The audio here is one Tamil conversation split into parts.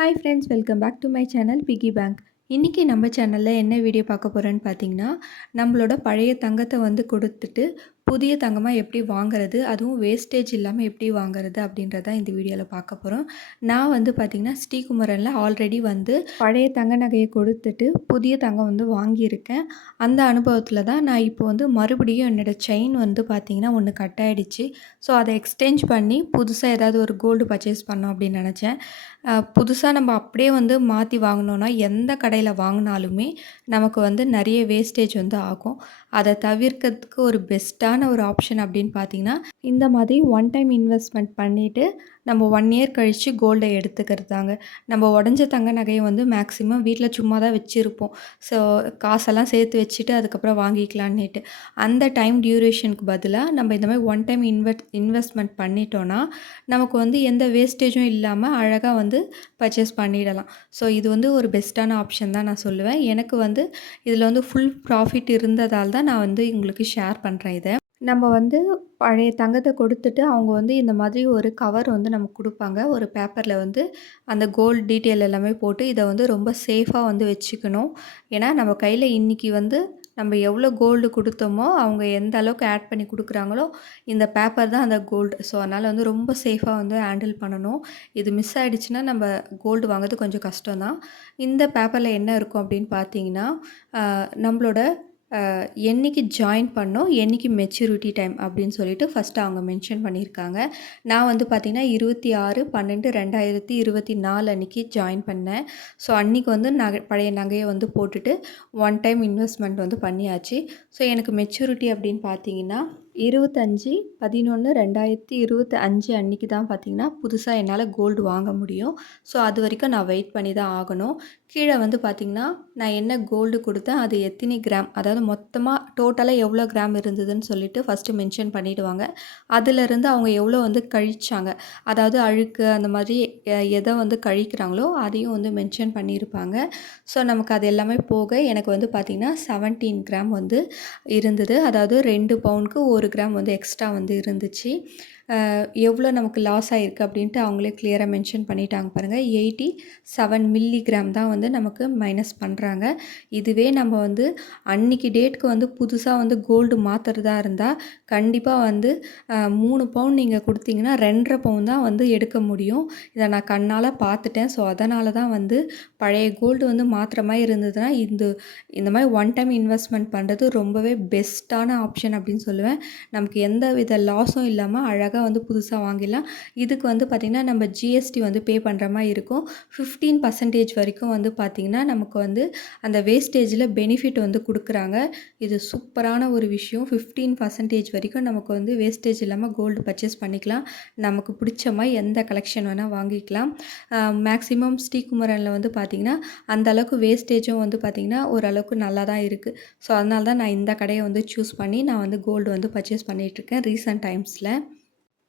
Hi friends welcome back to my channel piggy bank இன்றைக்கி நம்ம சேனலில் என்ன வீடியோ பார்க்க போகிறோன்னு பார்த்தீங்கன்னா நம்மளோட பழைய தங்கத்தை வந்து கொடுத்துட்டு புதிய தங்கமாக எப்படி வாங்குறது? அதுவும் வேஸ்டேஜ் இல்லாமல் எப்படி வாங்குறது அப்படின்றத இந்த வீடியோவில் பார்க்க போகிறோம் நான் வந்து பார்த்திங்கன்னா ஸ்ரீகுமரனில் ஆல்ரெடி வந்து பழைய தங்க நகையை கொடுத்துட்டு புதிய தங்கம் வந்து வாங்கியிருக்கேன். அந்த அனுபவத்தில் தான் நான் இப்போ வந்து மறுபடியும் என்னோடய செயின் வந்து பார்த்திங்கன்னா ஒன்று கட் ஆகிடுச்சு ஸோ அதை எக்ஸ்சேஞ்ச் பண்ணி புதுசாக ஏதாவது ஒரு கோல்டு பர்ச்சேஸ் பண்ணோம் அப்படின்னு நினச்சேன். புதுசாக நம்ம அப்படியே வந்து மாற்றி வாங்கினோன்னா எந்த கடையில் வாங்கினாலுமே நமக்கு வந்து நிறைய வேஸ்டேஜ் வந்து ஆகும். அதை தவிர்க்கிறதுக்கு ஒரு பெஸ்ட்டான ஒரு ஆப்ஷன் அப்படின்னு பார்த்தீங்கன்னா இந்த மாதிரி ஒன் டைம் இன்வெஸ்ட்மெண்ட் பண்ணிவிட்டு நம்ம ஒன் இயர் கழித்து கோல்டை எடுத்துக்கிறது தாங்க நம்ம உடஞ்ச தங்க நகையை வந்து மேக்ஸிமம் வீட்டில் சும்மா தான் வச்சுருப்போம். ஸோ காசெல்லாம் சேர்த்து வச்சுட்டு அதுக்கப்புறம் வாங்கிக்கலான்னுட்டு. அந்த டைம் டியூரேஷனுக்கு பதிலாக நம்ம இந்த மாதிரி ஒன் டைம் இன்வெஸ்ட் இன்வெஸ்ட்மெண்ட் பண்ணிட்டோன்னா நமக்கு வந்து எந்த வேஸ்டேஜும் இல்லாமல் அழகாக வந்து பர்ச்சேஸ் பண்ணிடலாம். ஸோ இது வந்து ஒரு பெஸ்ட்டான ஆப்ஷன் தான் நான் சொல்லுவேன். எனக்கு வந்து இதில் வந்து ஃபுல் ப்ராஃபிட் இருந்ததால் தான் நான் வந்து உங்களுக்கு ஷேர் பண்ணுறேன் இதை. நம்ம வந்து பழைய தங்கத்தை கொடுத்துட்டு அவங்க வந்து இந்த மாதிரி ஒரு கவர் வந்து நமக்கு கொடுப்பாங்க. ஒரு பேப்பரில் வந்து அந்த கோல்டு டீட்டெயில் எல்லாமே போட்டு இதை வந்து ரொம்ப சேஃபாக வந்து வச்சுக்கணும். ஏன்னா நம்ம கையில் இன்றைக்கி வந்து நம்ம எவ்வளோ கோல்டு கொடுத்தோமோ அவங்க எந்த அளவுக்கு ஆட் பண்ணி கொடுக்குறாங்களோ இந்த பேப்பர் தான் அந்த கோல்டு ஸோ அதனால் வந்து ரொம்ப சேஃபாக வந்து ஹேண்டில் பண்ணணும். இது மிஸ் ஆகிடுச்சுன்னா நம்ம கோல்டு வாங்குறது கொஞ்சம் கஷ்டம் தான் இந்த பேப்பரில் என்ன இருக்கும் அப்படின்னு பார்த்தீங்கன்னா நம்மளோட என்றைக்கு ஜாயின் பண்ணோம் என்றைக்கு மெச்சூரிட்டி டைம் அப்படின்னு சொல்லிட்டு ஃபஸ்ட்டு அவங்க மென்ஷன் பண்ணியிருக்காங்க. நான் வந்து பார்த்திங்கன்னா இருபத்தி ஆறு பன்னெண்டு ரெண்டாயிரத்தி இருபத்தி நாலு அன்றைக்கி ஜாயின் பண்ணேன். ஸோ அன்றைக்கி வந்து நகை பழைய நகையை வந்து போட்டுட்டு ஒன் டைம் இன்வெஸ்ட்மெண்ட் வந்து பண்ணியாச்சு. ஸோ எனக்கு மெச்சூரிட்டி அப்படின்னு பார்த்தீங்கன்னா இருபத்தஞ்சி பதினொன்று ரெண்டாயிரத்தி இருபத்தி அஞ்சு அன்றைக்கி தான் பார்த்திங்கன்னா புதுசாக என்னால் கோல்டு வாங்க முடியும். ஸோ அது வரைக்கும் நான் வெயிட் பண்ணி தான் ஆகணும். கீழே வந்து பார்த்திங்கன்னா நான் என்ன கோல்டு கொடுத்தேன் அது எத்தனை கிராம் அதாவது மொத்தமாக டோட்டலாக எவ்வளோ கிராம் இருந்ததுன்னு சொல்லிட்டு ஃபஸ்ட்டு மென்ஷன் பண்ணிவிடுவாங்க அதிலிருந்து அவங்க எவ்வளோ வந்து கழிச்சாங்க? அதாவது அழுக்கு அந்த மாதிரி எதை வந்து கழிக்கிறாங்களோ அதையும் வந்து மென்ஷன் பண்ணியிருப்பாங்க. ஸோ நமக்கு அது எல்லாமே போக எனக்கு வந்து பார்த்திங்கன்னா செவன்டீன் கிராம் வந்து இருந்தது. அதாவது ரெண்டு பவுனுக்கு ஒரு கிராம் வந்து எக்ஸ்ட்ரா வந்து இருந்துச்சு. எவ்வளோ நமக்கு லாஸ் ஆகிருக்கு அப்படின்ட்டு அவங்களே கிளியராக மென்ஷன் பண்ணிட்டாங்க பாருங்கள் எயிட்டி செவன் மில்லி கிராம் தான் வந்து நமக்கு மைனஸ் பண்ணுறாங்க இதுவே நம்ம வந்து அன்றைக்கி டேட்டுக்கு வந்து புதுசாக வந்து கோல்டு மாற்றுறதா இருந்தால் கண்டிப்பாக வந்து மூணு பவுன் நீங்கள் கொடுத்தீங்கன்னா ரெண்டரை பவுன் தான் வந்து எடுக்க முடியும். இதை நான் கண்ணால் பார்த்துட்டேன். ஸோ அதனால தான் வந்து பழைய கோல்டு வந்து மாற்றுற மாதிரி இருந்ததுன்னா இந்த இந்த மாதிரி ஒன் டைம் இன்வெஸ்ட்மெண்ட் பண்ணுறது ரொம்பவே பெஸ்ட்டான ஆப்ஷன் அப்படின்னு சொல்லுவேன். நமக்கு எந்த வித லாஸும் இல்லாமல் அழகாக அழகாக வந்து புதுசாக வாங்கிடலாம். இதுக்கு வந்து பார்த்திங்கன்னா நம்ம ஜிஎஸ்டி வந்து பே பண்ணுற மாதிரி இருக்கும். ஃபிஃப்டீன் பர்சன்டேஜ் வரைக்கும் வந்து பார்த்திங்கன்னா நமக்கு வந்து அந்த வேஸ்டேஜில் பெனிஃபிட் வந்து கொடுக்குறாங்க. இது சூப்பரான ஒரு விஷயம். ஃபிஃப்டீன் பர்சன்டேஜ் வரைக்கும் நமக்கு வந்து வேஸ்டேஜ் இல்லாமல் கோல்டு பர்ச்சேஸ் பண்ணிக்கலாம். நமக்கு பிடிச்ச மாதிரி எந்த கலெக்ஷன் வேணால் வாங்கிக்கலாம். மேக்ஸிமம் ஸ்ரீகுமரனில் வந்து பார்த்திங்கன்னா அந்த அளவுக்கு வேஸ்டேஜும் வந்து பார்த்திங்கன்னா ஓரளவுக்கு நல்லா தான் இருக்குது ஸோ அதனால தான் நான் இந்த கடையை வந்து சூஸ் பண்ணி நான் வந்து கோல்டு வந்து பர்ச்சேஸ் பண்ணிகிட்ருக்கேன் ரீசெண்ட் டைம்ஸில்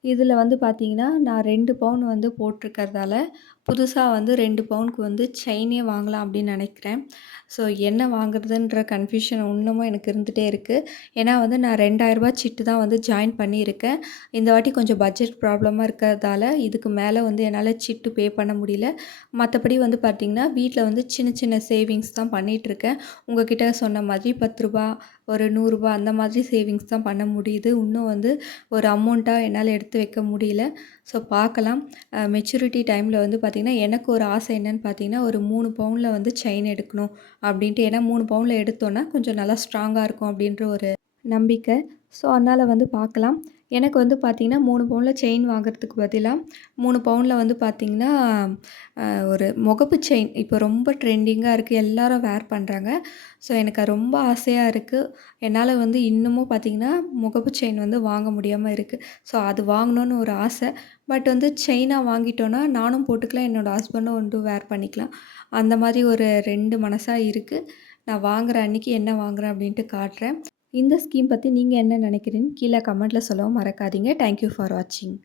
இதில் வந்து பார்த்திங்கன்னா நான் ரெண்டு பவுன் வந்து போட்டிருக்கறதால புதுசாக வந்து ரெண்டு பவுனுக்கு வந்து செயினே வாங்கலாம் அப்படின்னு நினைக்கிறேன். ஸோ என்ன வாங்குறதுன்ற கன்ஃபியூஷன் இன்னமும் எனக்கு இருந்துகிட்டே இருக்குது ஏன்னா வந்து நான் ரெண்டாயிரரூபா சிட்டு தான் வந்து ஜாயின் பண்ணியிருக்கேன். இந்த வாட்டி கொஞ்சம் பட்ஜெட் ப்ராப்ளமாக இருக்கிறதால இதுக்கு மேலே வந்து என்னால் சிட்டு பே பண்ண முடியல. மற்றபடி வந்து பார்த்திங்கன்னா வீட்டில் வந்து சின்ன சின்ன சேவிங்ஸ் தான் பண்ணிகிட்ருக்கேன் உங்ககிட்ட சொன்ன மாதிரி பத்து ரூபா ஒரு நூறுரூபா அந்த மாதிரி சேவிங்ஸ் தான் பண்ண முடியுது. இன்னும் வந்து ஒரு அமௌண்ட்டாக என்னால் எடுத்து வைக்க முடியல. ஸோ பார்க்கலாம். மெச்சூரிட்டி டைமில் வந்து பார்த்திங்கன்னா எனக்கு ஒரு ஆசை என்னென்னு பார்த்தீங்கன்னா ஒரு மூணு பவுனில் வந்து செயின் எடுக்கணும் அப்படின்ட்டு. ஏன்னா மூணு பவுனில் எடுத்தோன்னா கொஞ்சம் நல்லா ஸ்ட்ராங்காக இருக்கும் அப்படின்ற ஒரு நம்பிக்கை. ஸோ அதனால் வந்து பார்க்கலாம். எனக்கு வந்து பார்த்திங்கன்னா மூணு பவுனில் செயின் வாங்குறதுக்கு பதிலாக மூணு பவுனில் வந்து பார்த்திங்கன்னா ஒரு முகப்பு செயின். இப்போ ரொம்ப ட்ரெண்டிங்காக இருக்குது எல்லாரும் வேர் பண்ணுறாங்க ஸோ எனக்கு ரொம்ப ஆசையாக இருக்குது என்னால் வந்து இன்னமும் பார்த்திங்கன்னா முகப்பு செயின் வந்து வாங்க முடியாமல் இருக்குது ஸோ அது வாங்கணுன்னு ஒரு ஆசை. பட் வந்து செயினாக வாங்கிட்டோன்னா நானும் போட்டுக்கலாம் என்னோடய ஹஸ்பண்டும் வந்து வேர் பண்ணிக்கலாம். அந்த மாதிரி ஒரு ரெண்டு மனசாக இருக்குது நான் வாங்குகிற அன்றைக்கி என்ன வாங்குகிறேன் அப்படின்ட்டு காட்டுறேன். இந்த ஸ்கீம் பற்றி நீங்கள் என்ன நினைக்கிறீன்னு கீழே கமெண்ட்டில் சொல்லவும் மறக்காதீங்க. தேங்க்யூ ஃபார் வாட்சிங்